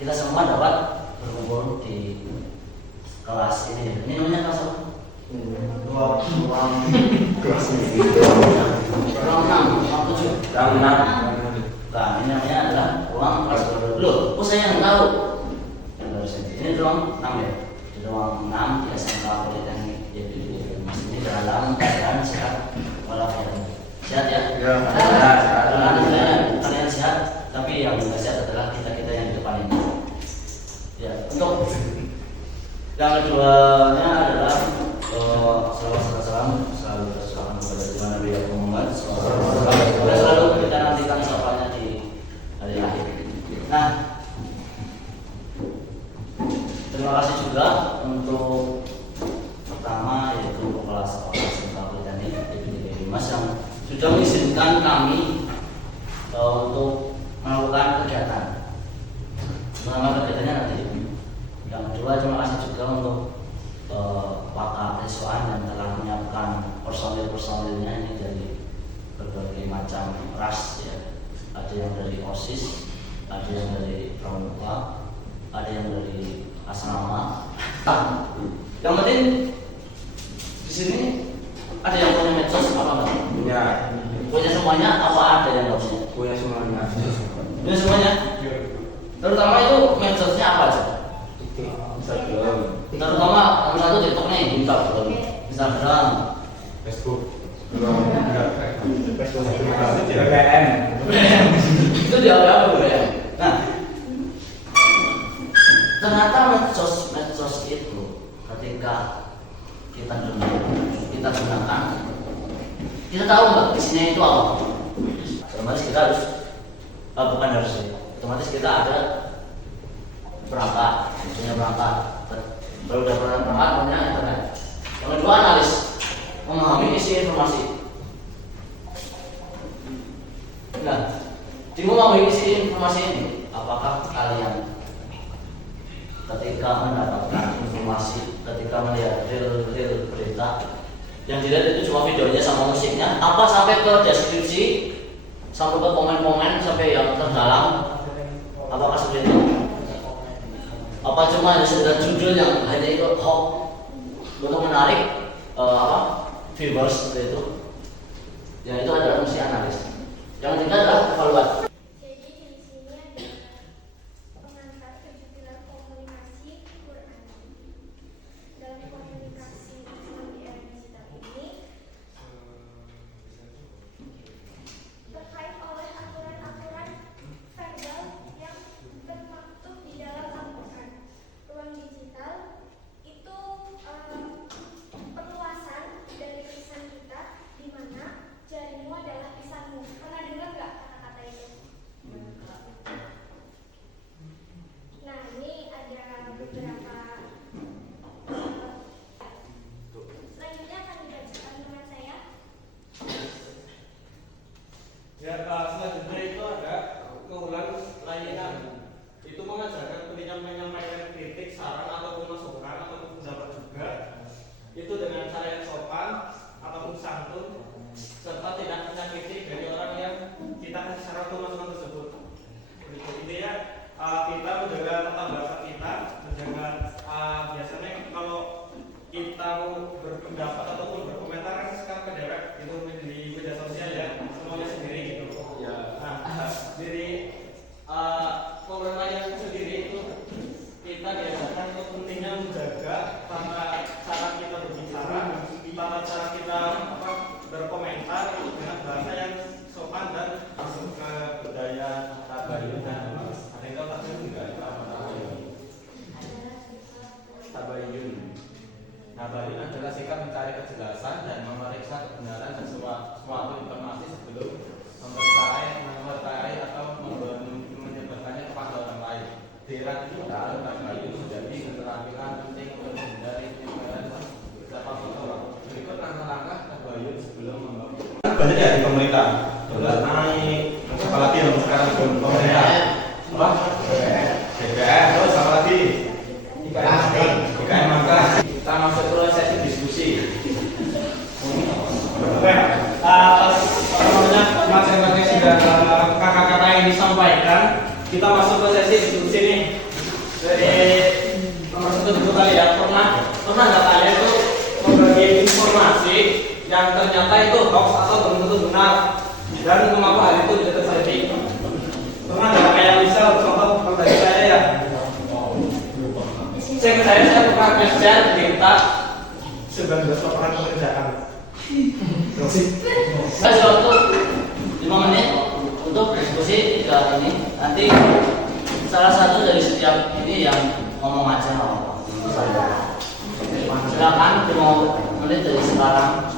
kita semua dapat berkumpul di kelas ini. Ini namanya kelas apa? Kelas ini. Ruang 6, ruang 7. Ruang 6. Nah, ini namanya adalah ruang kelas baru. Loh, kok saya yang tahu? Ini ruang 6 ya. Di ruang 6 di SMK Politeknik Mas ini dalam keadaan sehat walafiat. Sehat ya? Ya. Kalian sehat, tapi yang tidak sehat adalah kita yang di depan ini. Ya, untuk yang keduanya adalah salam selalu tersalam kepada Tuhan Nabi Muhammad selalu kita nantikan sapanya di hari akhir. Nah, terima kasih juga untuk pertama yaitu kepala sekolah SMK Politeknik Mas yang sudah mengizinkan kami untuk melakukan kegiatan. Melakukan kegiatannya nanti. Yang kedua, terima kasih juga untuk Pak Keswan yang telah menyiapkan personil-personilnya ini dari berbagai macam ras ya. Ada yang dari OSIS, ada yang dari Pramuka, ada yang dari asrama. Yang penting di sini ada yang punya medsos apa enggak? Punya. Punya semuanya apa ada yang enggak punya? Punya semuanya. Punya semuanya. Terutama itu medsosnya apa aja? Instagram. Terutama nomor 1 TikTok nih, Instagram, Facebook. Facebook. BBM. Itu di apa BBM? Nah, ternyata medsos itu ketika kita gunakan, kita tahu nggak isinya itu apa? Otomatis kita harus bukan harus ya. Otomatis kita ada berangkat, misalnya berangkat. Kalau udah berangkat punya internet. Yang kedua analis, memahami isi informasi. Nah, di memahami isi informasi ini, apakah kalian ketika mendapatkan informasi, ketika melihat real berita yang dilihat itu cuma videonya sama musiknya, apa sampai ke deskripsi, sampai ke komen-komen, sampai yang terdalam, apakah seperti itu? Apa cuma ada sekedar judul yang hanya itu hoax untuk menarik viewers seperti itu? Yang itu adalah fungsi analis. Yang ketiga adalah evaluasi. Jadi di sini ada pengantar 7 pilar komunikasi Quran. Dalam komunikasi Islam di era digital ini terkait oleh aturan-aturan verbal yang termaktub di dalam Al-Quran. Ruang digital itu perluasan dari lisan kita, di mana jarimu adalah lisanmu. Pernah dengar nggak kata-kata itu? Nah, ini ada beberapa. Selanjutnya akan dibacakan teman saya. Ya, selanjutnya itu ada keulang layanan. Itu mengajarkan menyampaikan kritik, saran ataupun masukan ataupun pendapat juga. Itu dengan cara yang sopan ataupun santun, serta tidak menyakiti dari orang yang kita kasih saran atau masukan tersebut. Intinya kita menjaga tata bahasa kita, menjaga biasanya kalau kita mau berpendapat ataupun berkomentar kan sekarang kedewek itu di media sosial ya, semuanya sendiri gitu. Ya. Nah, dari pemerintah sendiri itu kita diajarkan untuk pentingnya menjaga tata cara kita berbicara, tata cara kita berkomentar dengan bahasa yang sopan dan masuk ke budaya tabayun. Ada yang tahu tabayun enggak? Tabayun. Tabayun adalah sikap mencari kejelasan dan memeriksa kebenaran dan suatu informasi sebelum mempercayai atau menyebarkannya kepada orang lain. Di era digital, tabayun menjadi keterampilan penting untuk menghindari penyebaran siapapun orang. Berikut langkah-langkah tabayun sebelum membangun. Banyak ya di pemerintah. Naik, apalagi yang sekarang belum pemerintah. Apa? DPR. Terus apa lagi? IKM angka. Kita masuk ke sesi diskusi. Oke. Materi-materi sudah kakak-kakak yang disampaikan. Kita masuk ke sesi diskusi nih dari nomor 1 dulu kali ya. Pernah nggak kalian itu membagi informasi yang ternyata itu hoax atau belum tentu benar dan mengapa hal itu tidak terjadi? Pernah nggak? Kayak misal contoh kalau dari saya ya, saya pernah nge-share berita 19 lapangan pekerjaan. Saya waktu 5 menit untuk diskusi tiga ini. Nanti salah satu dari setiap ini yang ngomong aja apa. Silakan 5 menit dari sekarang.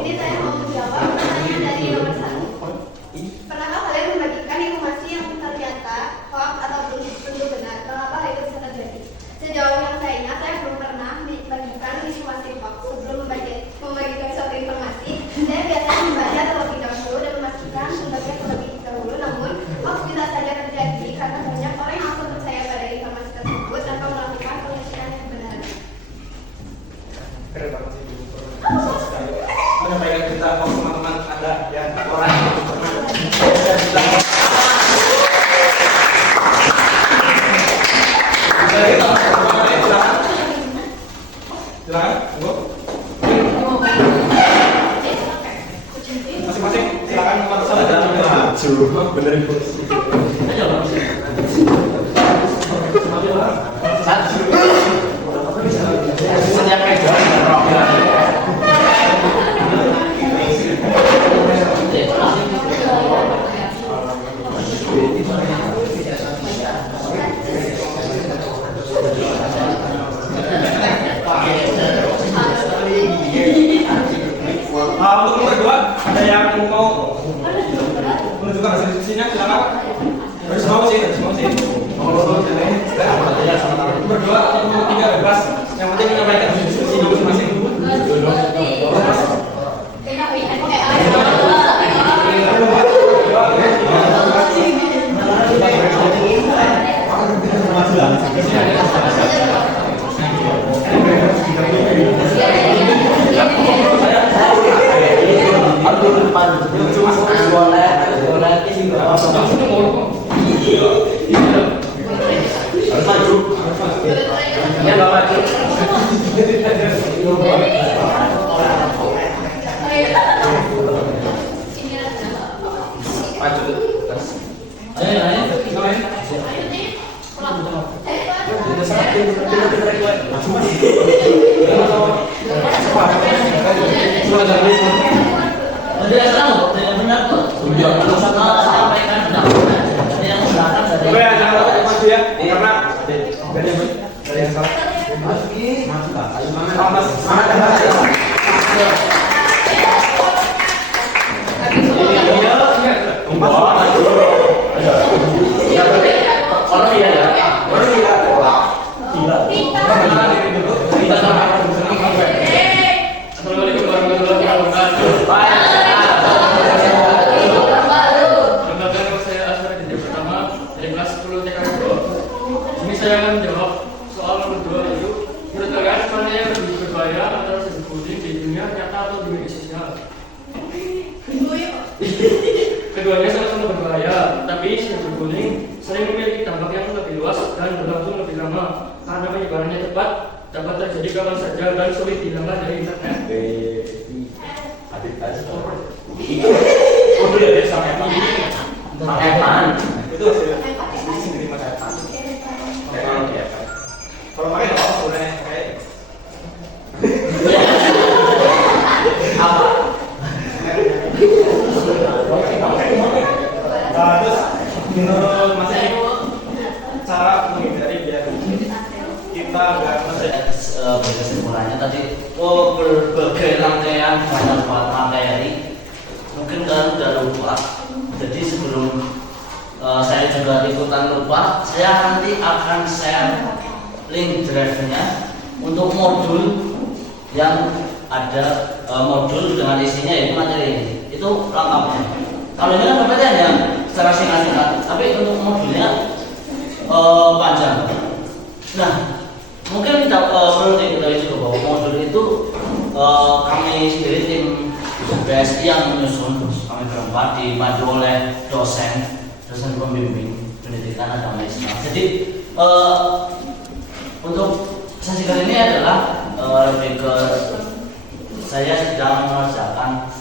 Ini saya mau menjawab pertanyaan dari nomor 1. Pernahkah kalian membagikan informasi yang ternyata hoax atau belum tentu benar? Mengapa hal itu bisa terjadi? Sejauh yang saya ingat, saya belum pernah membagikan informasi hoax. Sebelum membagikan suatu informasi, saya biasanya membaca terlebih dahulu dan memastikan sumbernya terlebih dahulu. Namun, hoax bisa saja terjadi karena banyak orang yang langsung percaya pada informasi tersebut tanpa melakukan pengecekan yang benar. Keren banget sih dulu menyampaikan berita hoax teman-teman Anda yang orang yang pernah silakan, masing-masing silakan nomor 1. Benerin Setiap meja. Untuk nomor 2, ada yang mau menunjukkan hasil diskusinya? Silakan. Harus mau sih. Nomor 2 atau nomor 3 bebas. Yang penting menyampaikan hasil diskusi masing-masing. Assalamualaikum warahmatullahi wabarakatuh. Nama saya Aswar dari pertama dari kelas 10 TK 2. Ini saya akan menjawab soal nomor 2 itu. Menurut kalian mana yang lebih berbahaya antara cyberbullying di dunia nyata atau di media sosial? Keduanya sama-sama berbahaya, tapi cyberbullying sering memiliki dampak yang lebih luas dan berlangsung lebih lama karena penyebarannya cepat, dapat terjadi kapan saja dan sulit dihilangkan dari internet. Itu hasil sendiri Mas Evan. Kalau makanya apa sebenarnya kayak terus menurut Mas Eko cara menghindari biar kita nggak Berkesimpulannya tadi berbagai rangkaian banyak materi mungkin kalian udah lupa. Jadi sebelum saya juga ikutan lupa, saya nanti akan share link drive-nya untuk modul yang ada modul dengan isinya yaitu materi ini. Itu lengkapnya. Kalau ini kan PPT yang secara singkat-singkat, tapi tapi untuk modulnya panjang. Nah, mungkin perlu diketahui juga bahwa modul itu kami sendiri tim BSI yang menyusun, kami berempat dipandu oleh dosen pembimbing pendidikan agama Islam. Jadi untuk sesi kali ini adalah lebih ke saya sedang mengerjakan